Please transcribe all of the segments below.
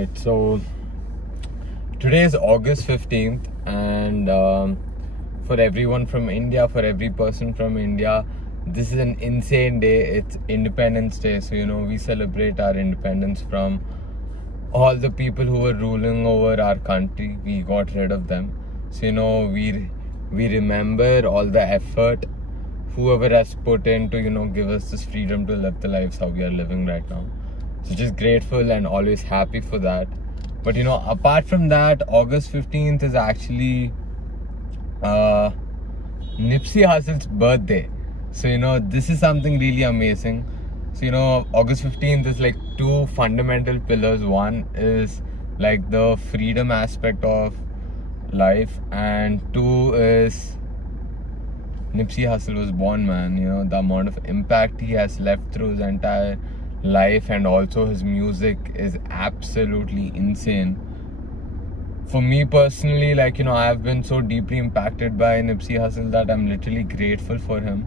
Alright, so today is August 15th, and for everyone from India, for every person from India, this is an insane day. It's Independence Day, so we celebrate our independence from all the people who were ruling over our country. We got rid of them. So we remember all the effort whoever has put in to give us this freedom to live the lives how we are living right now. So just grateful and always happy for that. But apart from that, August 15th is actually Nipsey Hussle's birthday. So this is something really amazing. So August 15th is like two fundamental pillars. One is like the freedom aspect of life, and two is Nipsey Hussle was born, man. The amount of impact he has left through his entire life, and also his music is absolutely insane. For me personally, I have been so deeply impacted by Nipsey Hussle that I'm literally grateful for him.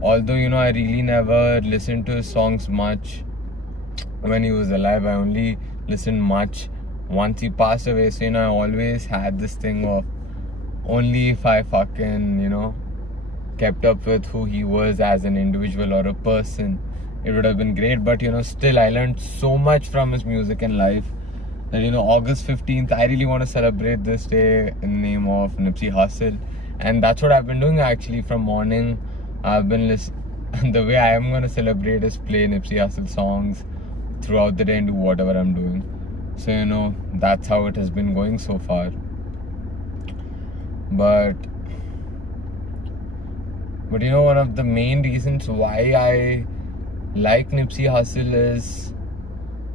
Although I really never listened to his songs much when he was alive. I only listened much once he passed away. So I always had this thing of only if I fucking kept up with who he was as an individual or a person, it would have been great. But still I learned so much from his music and life that August 15th, I really want to celebrate this day in the name of Nipsey Hussle. And that's what I've been doing actually from morning. I've been listening. The way I am going to celebrate is play Nipsey Hussle songs throughout the day and do whatever I'm doing. So that's how it has been going so far. But one of the main reasons why I like Nipsey Hussle is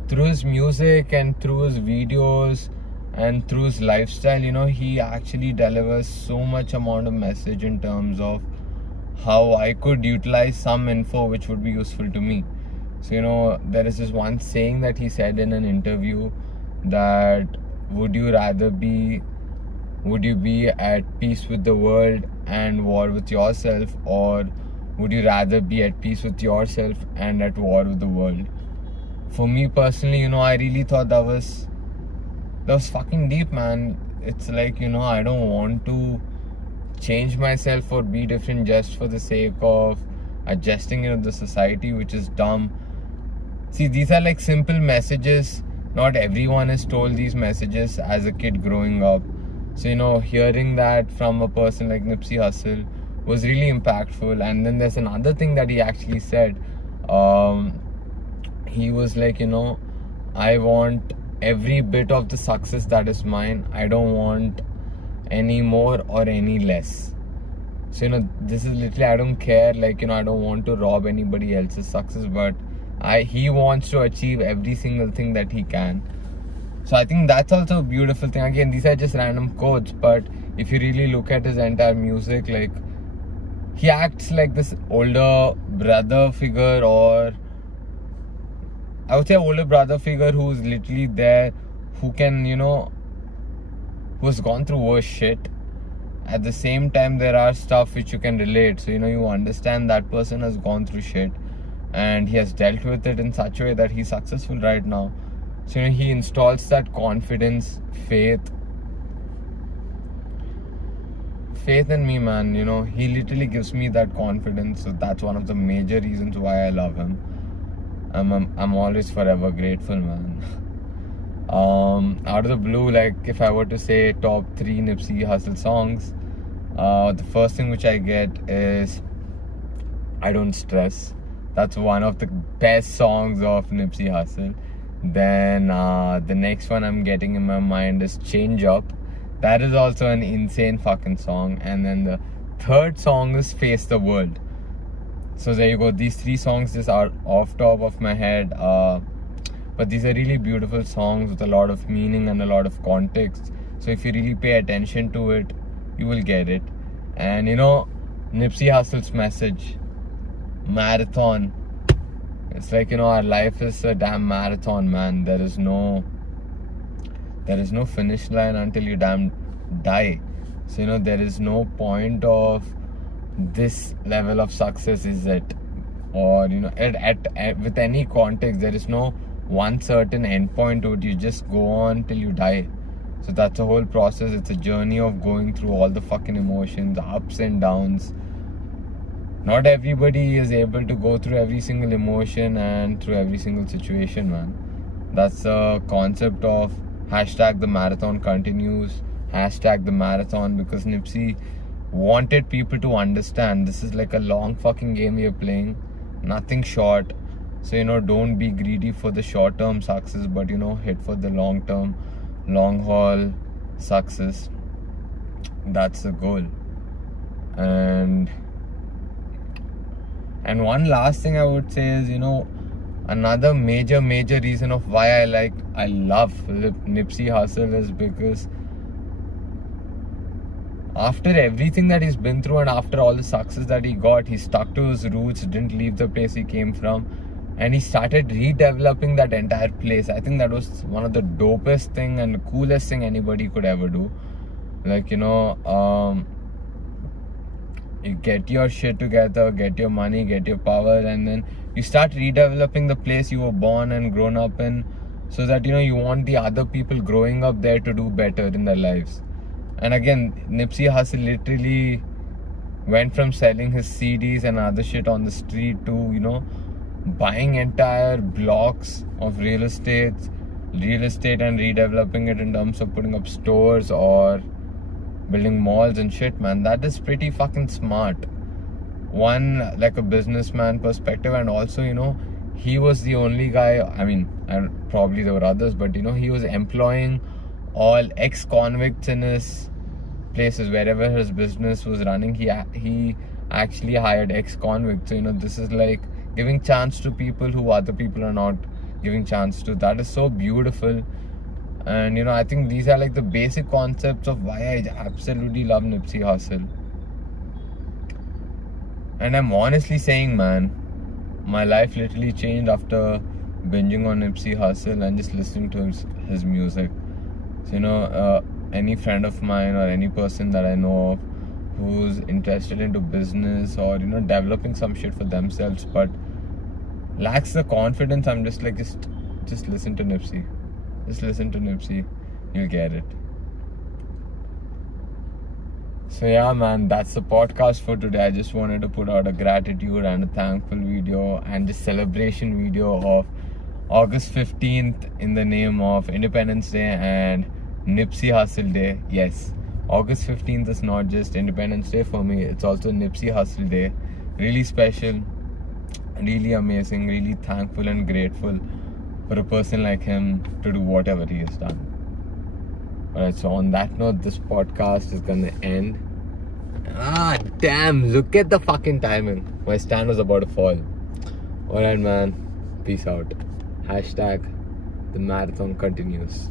through his music and through his videos and through his lifestyle. He actually delivers so much amount of message in terms of how I could utilize some info which would be useful to me. So there is this one saying that he said in an interview that would you be at peace with the world and war with yourself, or would you rather be at peace with yourself and at war with the world? For me personally, I really thought that was fucking deep, man. It's like, I don't want to change myself or be different just for the sake of adjusting the society, which is dumb. See, these are like simple messages. Not everyone is told these messages as a kid growing up. So hearing that from a person like Nipsey Hussle was really impactful. And then there's another thing that he actually said. He was like, I want every bit of the success that is mine. I don't want any more or any less. So this is literally, I don't care, I don't want to rob anybody else's success, but he wants to achieve every single thing that he can. So I think that's also a beautiful thing. Again, these are just random quotes, but if you really look at his entire music, he acts like this older brother figure, or I would say older brother figure who's literally there, who can, who's gone through worse shit. At the same time, there are stuff which you can relate. So, you understand that person has gone through shit and he has dealt with it in such a way that he's successful right now. So, he installs that confidence, faith in me, man. He literally gives me that confidence. So that's one of the major reasons why I love him. I'm always forever grateful, man. Out of the blue, if I were to say top 3 Nipsey Hussle songs, the first thing which I get is I Don't Stress. That's one of the best songs of Nipsey Hussle. Then the next one I'm getting in my mind is Change Up. That is also an insane fucking song. And then the third song is Face the World. So there you go. These 3 songs just are off top of my head. But these are really beautiful songs with a lot of meaning and a lot of context. So if you really pay attention to it, you will get it. And Nipsey Hussle's message, marathon. It's like, our life is a damn marathon, man. There is no finish line until you damn die. So there is no point of this level of success is it, or with any context, there is no one certain endpoint to it. You just go on till you die. So that's a whole process. It's a journey of going through all the fucking emotions, ups and downs. Not everybody is able to go through every single emotion and through every single situation, man. That's the concept of hashtag the marathon continues, hashtag the marathon, because Nipsey wanted people to understand this is like a long fucking game you're playing, nothing short. So, you know, don't be greedy for the short-term success, but, you know, hit for the long-term, long-haul success. That's the goal. And one last thing I would say is, you know, another major reason of why I love Nipsey Hussle is because after everything that he's been through and after all the success that he got, he stuck to his roots, didn't leave the place he came from, and he started redeveloping that entire place. I think that was one of the dopest thing and the coolest thing anybody could ever do. Like, you know, you get your shit together, get your money, get your power, and then you start redeveloping the place you were born and grown up in, so that, you know, you want the other people growing up there to do better in their lives. And again, Nipsey Hussle literally went from selling his CDs and other shit on the street to, you know, buying entire blocks of real estate and redeveloping it in terms of putting up stores or building malls and shit, man. That is pretty fucking smart. One, like a businessman perspective, and also, you know, he was the only guy, I mean, and probably there were others, but, you know, he was employing all ex-convicts in his places. Wherever his business was running, he actually hired ex-convicts. So, you know, this is like giving chance to people who other people are not giving chance to. That is so beautiful. And, you know, I think these are like the basic concepts of why I absolutely love Nipsey Hussle. And I'm honestly saying, man, my life literally changed after binging on Nipsey Hussle and just listening to his music. So, you know, any friend of mine or any person that I know of who's interested into business or, you know, developing some shit for themselves but lacks the confidence, I'm just like, just listen to Nipsey. Just listen to Nipsey, you'll get it. So yeah, man, that's the podcast for today. I just wanted to put out a gratitude and a thankful video and just celebration video of August 15th in the name of Independence Day and Nipsey Hussle Day. Yes, August 15th is not just Independence Day for me, it's also Nipsey Hussle Day. Really special, really amazing, really thankful and grateful for a person like him to do whatever he has done. Alright, so on that note, this podcast is gonna end. Ah, damn, look at the fucking timing. My stand was about to fall. Alright, man, peace out. Hashtag the marathon continues.